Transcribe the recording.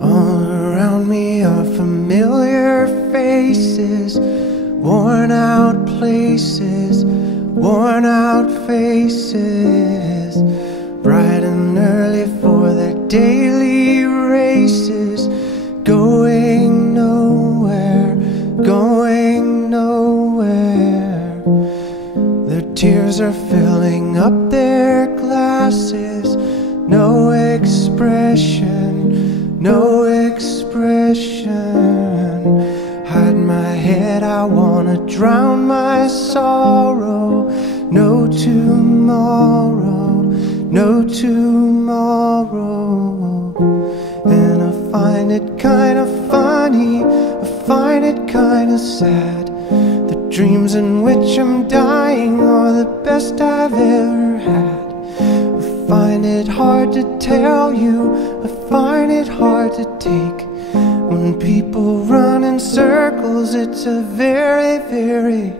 All around me are familiar faces, worn out places, worn out faces, bright and early for their daily races, going nowhere, going nowhere. Their tears are filling up their glasses, no expression, no expression. Hide my head, I wanna drown my sorrow. No tomorrow, no tomorrow. And I find it kinda funny, I find it kinda sad. The dreams in which I'm dying are the best I've ever had. I find it hard to tell you, I find it hard to take. When people run in circles, it's a very, very